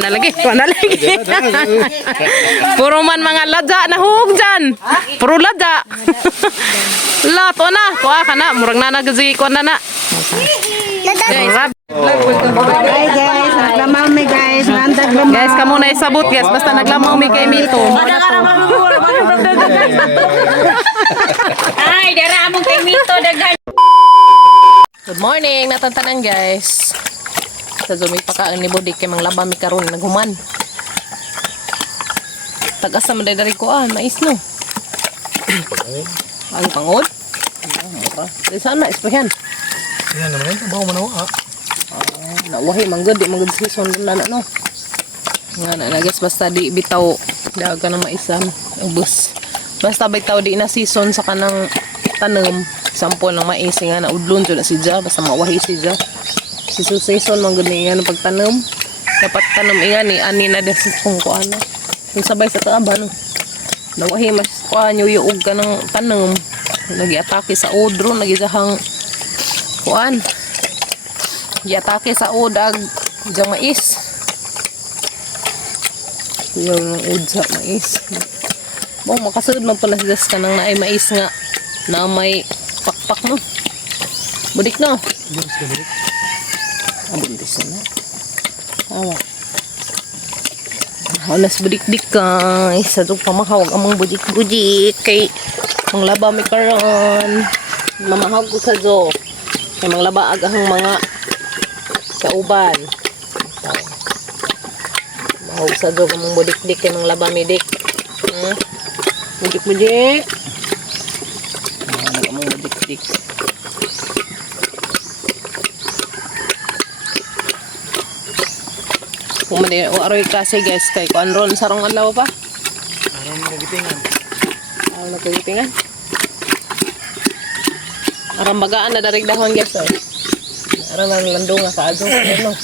Kuha na lagi. Puro man mga ladya na hug dyan. Puro ladya. Lato na. Kuha ka na. Murag na nagazi. Kuha na na. Hi guys, naglamaw mi guys. Guys, kamo na isabot guys. Basta naglamaw mi kay Mito. Ay, dara among kay Mito daghan. Good morning, natantanan guys. Sa Zoom pakaon ni Bodik kay manglaba mi karon naghuman. Tagas naman dari ko mais no. Ang pangod. Saan na ispahan? Yan naman ito, bago manawa. Nawahi manggod, di manggod season na no. Nga na guys, basta di bitaw daga na maisan ubos. Basta bitaw di na season sa kanang tanom, sample ng mais nga na udlon jud na siya, basta mawahi siya. Season manggod ni nga pagtanom. Dapat tanom iya ni ani na des kung kuano. Kung sabay sa taaba no. Nawahi mas kuan yuug ka ng tanom. Nagi-atake sa udro, nagizahang kuan. Giatake sa udag jang mais. Yung ud sa mais. Mo makasunod man pala siya kanang naay mais nga na may pakpak no. Budik no. Abuntis na. Awa. Halas budik-dik guys. Sa itong pamahawag among budik-budik kay manglaba mi karon. Mamahawag ko sa jo. Kay manglaba agahang mga kauban. Mahawag sa jo among budik-dik kay manglaba mi dik. Budik-budik. Among budik-dik. Kung mali aroy kasi guys kay kuan ron sarong adlaw pa. Aron nagitingan. Ano nagitingan? Aram bagaan na darig dahon guys oh. Aram ang landong nga sa adto no.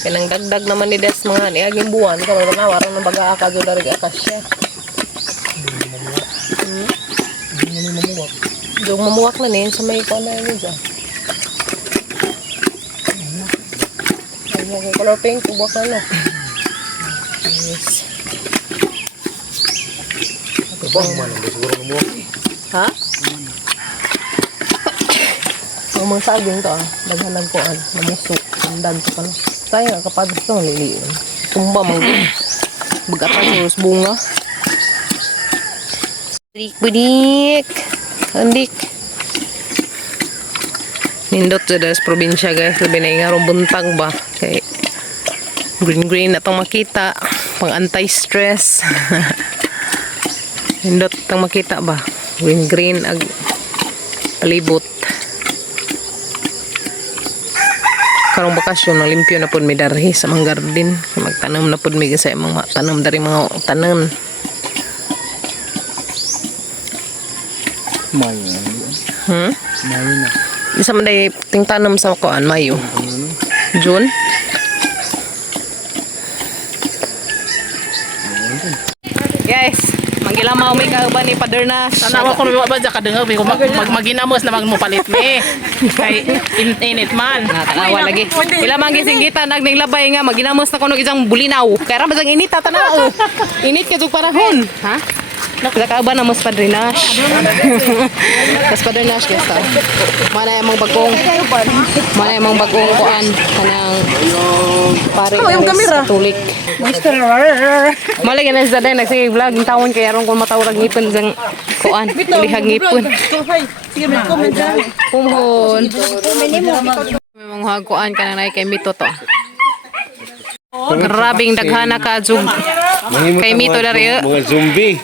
Kanang dagdag naman ni des mga niaging buwan karon na aram nang bagaa ka darig akasya. Hindi mamuwak. Dong mamuwak na ni sa may kuan na ni diyan. Yung color pink, ubok na no. Yes. Ito ba? Manong ba siguro mamuwak? Ha? Ang mga saging to daghanan ko namusok. Andag ko pa no. Tayo kapag gusto ng liliin. Tumba mga bagatan sa bunga. Budik-budik. Andik. Nindot sa das probinsya guys, labi na nga buntag ba kay green na itong makita pang anti-stress. Nindot itong makita ba green ag palibot karong bakasyon na limpyo na pud mi darhi sa mga garden magtanom na pud mi sa mga tanom dari mga tanan Mayo. Mayo na. isa man day tingtanom sa kuan Mayo. June. Guys, manggilamaw may kauban ni Pader na. Tanawa ko ba ba ka dengar ko maginamos na magmupalit me. Kay init man. Tanawa lagi. Pila man gisinggitan nagnilabay nga maginamos na kuno isang bulinaw. Kaya ra basang init tanawa. Init ka jug panahon, ha? Nakita ka ba na mas padrinash? Mas padrinash guys ta. Mana yung mga bagong kuan kanang pare tulik. Malagi na sa day nagsige vlog ng tawon kay aron ko matawrag ngipon sang kuan. Lihag ngipon. Sige, may comment dyan. Pumhon. May mga kuan kanang nay kay Mito to. Grabing daghana ka jug kay Mito dari Mga zombie.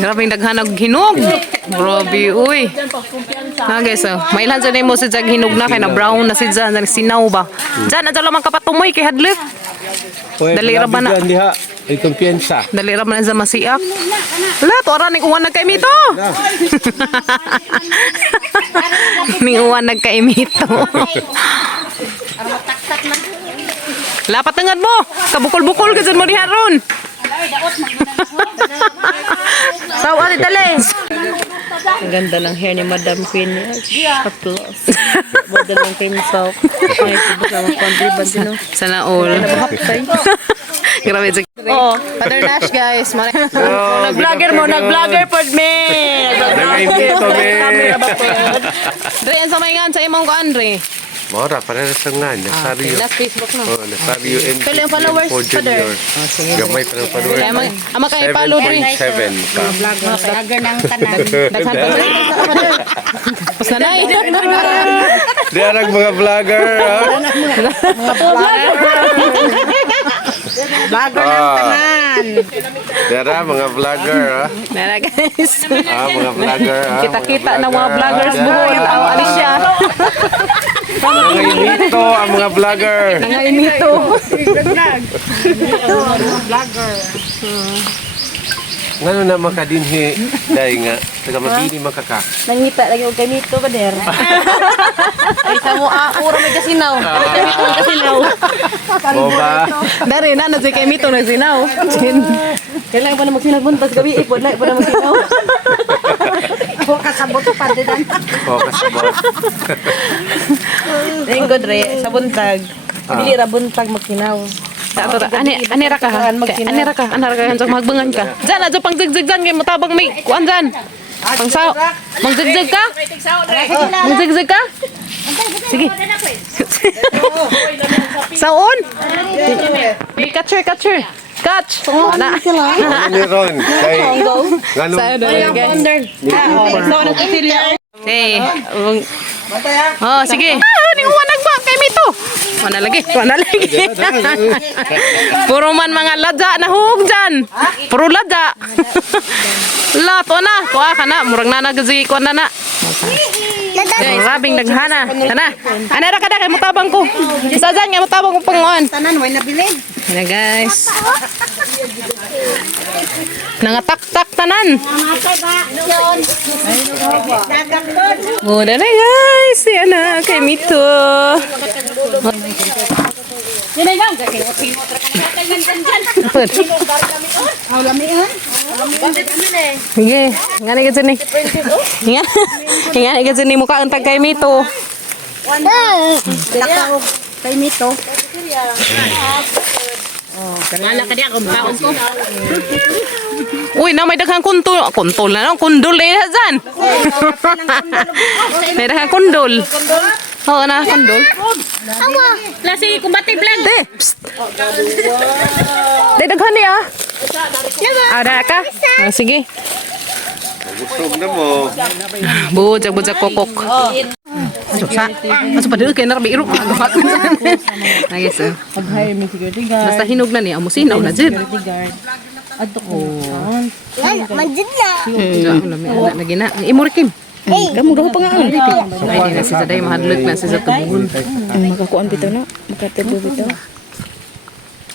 grabing daghana og hinog. Grabe uy. Na guys, mailan sa mo si jag hinog na kay na brown na si Jan na sinaw ba. Jan adto lamang kapatumoy kay hadlok. Dali ra ba na? Diha, ay kumpiyansa. Dali ra man sa masiak. La to ara ning uwan nagkay Mito. Ning uwan nagkay Mito. Lapat tengad mo. Kabukol-bukol ka dyan mo diha ron. Sawa ni dali. Ang ganda ng hair ni Madam Queen. Applause. Model lang kay himself. Ay, ito sa mga kontriban din. Sana all. Grabe. Oh, Father Nash guys. Nag-vlogger mo. Nag-vlogger pod me. Nangay-mito, me. Dre, ang samayngan sa imong ko, Andre. Mora, para sa nga. Nasario. Nas Facebook no. Oh, Nasario and Kailan yung followers, Father? Gamay pa ng followers. Ama kayo follow Dre. 7.7 pa. Vlogger ng tanan. Daghan pa Dre. Tapos na na eh. Di arag mga vlogger. Ha? Bago ng tanan. Dara, mga vlogger. Ha? Nara guys. Mga vlogger. Ha? Kita-kita ng mga vloggers buhol. Ang Alicia. Nangay-mito ang mga vlogger. Nangaimito. Ngano na makadinhi dahil nga taga mabini makaka. Nangita lagi og kay Mito bader. Ay, sa mo, ura may kasinaw. Mito may kasinaw. O ba? Dari na, si kay Mito nagsinaw. Kailangan pa na magsinag buntas gabi ipod na pa na magsinag. Ako kasabot pa din. Focus ba? Linggo Dre sa buntag. Dili ra buntag magsinaw. Ani ra ka ha? Ani ra ka? Hansok magbangan ka. Diyan, adyo pang zigzag kay matabang may kuan dyan. Pangsaw. Magzigzag ka? Magzigzag ka? Sige. Saon? Catcher. Catch. Ana. Ano ni Ron? Kay ngano? Sayo na guys. Hey. Oh, sige. Ni umanag ba kay Mito? Mana lagi? Puro man mga ladja na hug dyan. Puro ladja. Lato na. Kuha ka na. Murag na nagzi ko na na. Rabing naghana. Kana. Ana ra kada kay mutabang ko. Isa dyan nga mutabang ko panguan. Tanan way nabilin. Yan guys. Nangatak-tak tanan. Muna na guys. Yan na kay Mito. Apod. Sige. Nga na gajin ni. Nga na gajin ni mukha ang tag kay Mito. Kay Mito. Lala ka diya kung baon ko. Uy, na may daghang kuntol. Kuntol na no? Kundol eh dyan. May daghang kundol. Oo na, kundol. Lasi kumbati vlog. De, psst. De, daghan niya. Ada ka? Sige. Busog na mo. Bujag kokok. Aso pa dito kay narbi irok. Agamat mo dyan. Nagis eh. Pag-hire may security guard. Basta hinog na niya. Amusinaw na dyan. Security guard. Adto ko. Lagi na. Imurikim. Kamu daw pa nga. Ay, di na si Zaday. Mahadlot na si Zatubun. Makakuan bitaw na. Makatebo bitaw.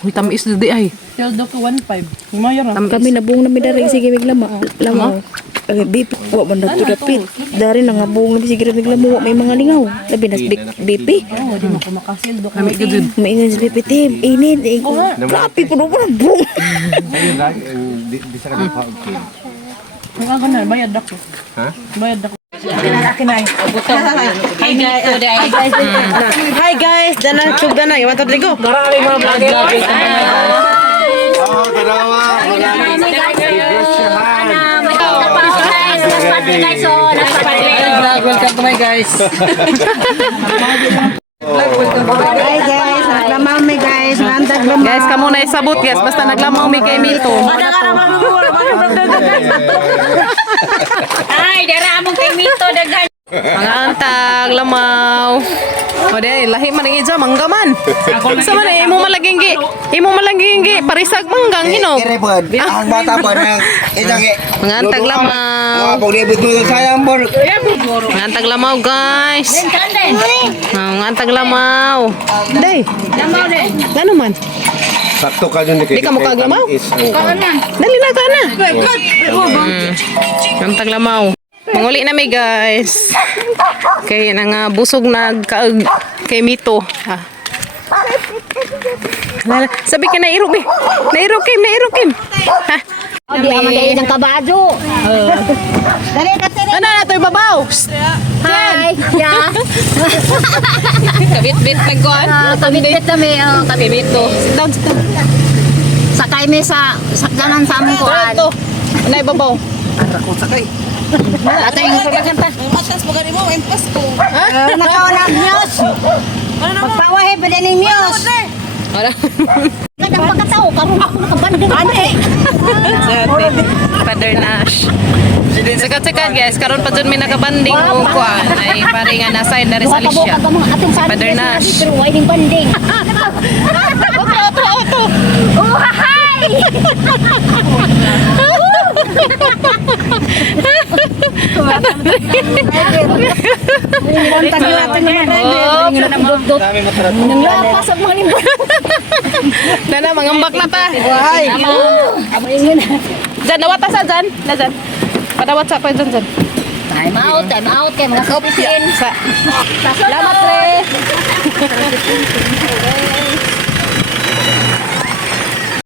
Uy, tamis na di ay. Tell do ko 1.5. Mayar na. Kami nabung na midari sige miglama. Lama. BP wa man to dapit. Dari na nga buong na sige miglama may mga lingaw. Labi na BP. Oh, di mo ko makasil do. Kami gudud. Maingan sa BP team. Init. Grabe po na bung. Ayun lang, di sa kanang paog. Ang ako na bayad ako. Ha? Bayad ako. Kay Mito dahil. Hi guys, dana chugda na. Iwan to ligo. Maraming mga vlogger. Oh, tarawa. Welcome to my guys. Hi guys, naglamaw mi guys. Nandag lamaw. Guys, kamo na isabot guys. Basta naglamaw mi kay Mito. Ay, dara among kay Mito daghan. Mga antag, lamaw. O di, lahi man ang idya, manggaman. Sa man eh, imo malaging gi, parisag manggang, hinog. Irepod, ang bata pa nang itang Mga antag, lamaw. paglibot mo sayang bor. Mga antag, lamaw, guys. Mga antag, lamaw. Day, ano man? Sakto ka dun Di ka mukha glamaw? Dali na ka na. Mga antag, lamaw. Manguli na may guys. Kaya nga busog nagkaag kay Mito. Ha. Sabi ka nairok eh. Nairok Kim. Ha. Di aman dahil ng kabado. Dali ka tiri. Ano na ito yung babaw? Hi. Yeah. Kabit-bit nagkuhan. Kabit kami. Kabit to. Sit down, sit down. Sakay mi sa sakyanan sa aming kuan. Ito. Ano yung babaw? Ato yung pagkanta. Nakawalag news. Magpawahe pa din yung news. Wala. Gandang pagkatao. Karoon ako nakabanding. Ane. Father Nash. Sikat-sikat guys, karon pa dyan may nakabanding o kuan ay pare nga nasa na rin sa Alicia. Father Nash. Pero why din banding? Oto. Oh, hi! Nanglapas ang mga limbon. Nana, mangambak na ta. Ay! Dyan, nawat sa dyan. Na dyan. Padawat sa ko dyan. Time out kay mga kapisin. Salamat, Re.